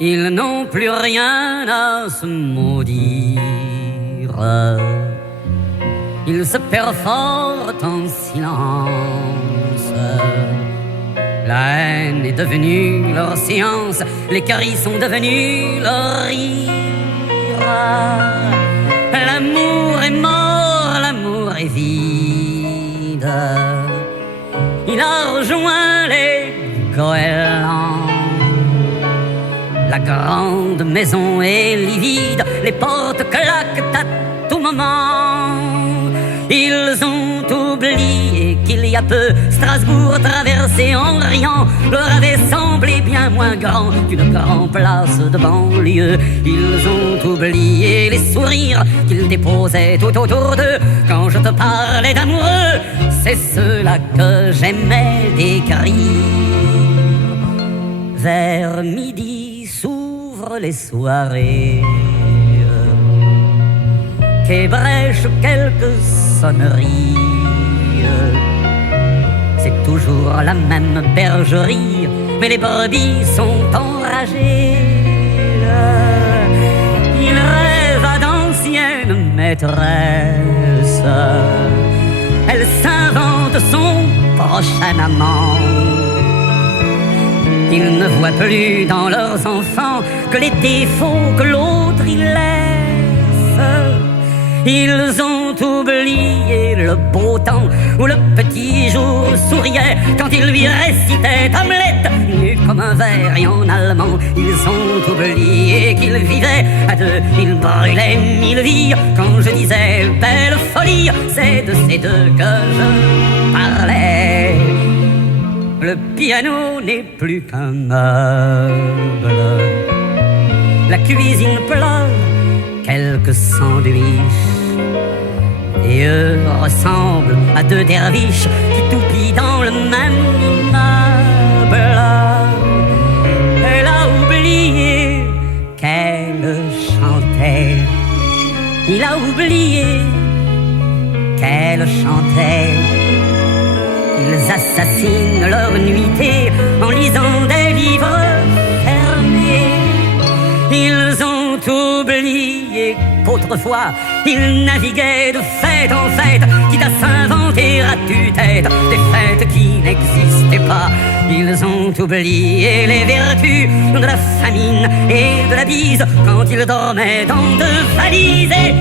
Ils n'ont plus rien à se maudire. Ils se perforent en silence. La haine est devenue leur science, les caries sont devenus leur rire. L'amour est mort, l'amour est vide. Il a rejoint les goélands. La grande maison est livide, les portes claquent à tout moment. Ils ont oublié qu'il y a peu Strasbourg traversé en riant leur avait semblé bien moins grand qu'une grande place de banlieue. Ils ont oublié les sourires qu'ils déposaient tout autour d'eux quand je te parlais d'amoureux. C'est ceux-là que j'aimais décrire. Vers midi s'ouvrent les soirées, qu'ébrèchent quelques sonneries. C'est toujours la même bergerie, mais les brebis sont enragées. Ils rêvent à d'anciennes maîtresses. Elle s'invente son prochain amant. Ils ne voient plus dans leurs enfants que les défauts que l'autre y laisse. Ils ont oublié le beau temps où le petit jour souriait quand il lui récitait Hamlet, nu comme un verre et en allemand. Ils ont oublié qu'ils vivaient à deux, ils brûlaient mille vies. Quand je disais belle folie, c'est de ces deux que je parlais. Le piano n'est plus qu'un meuble. La cuisine pleure quelques sandwichs. Et eux ressemblent à deux derviches qui toupillent dans le même immeuble. Elle a oublié qu'elle chantait. Il a oublié qu'elle chantait. Ils assassinent leur nuitée en lisant des livres fermés. Ils ont oublié qu'autrefois ils naviguaient de fête en fête, quitte à s'inventer à tue-tête des fêtes qui n'existaient pas. Ils ont oublié les vertus de la famine et de la bise quand ils dormaient dans deux valises.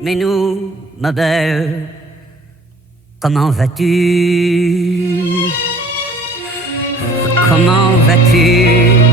Mais nous, ma belle, comment vas-tu? Comment vas-tu?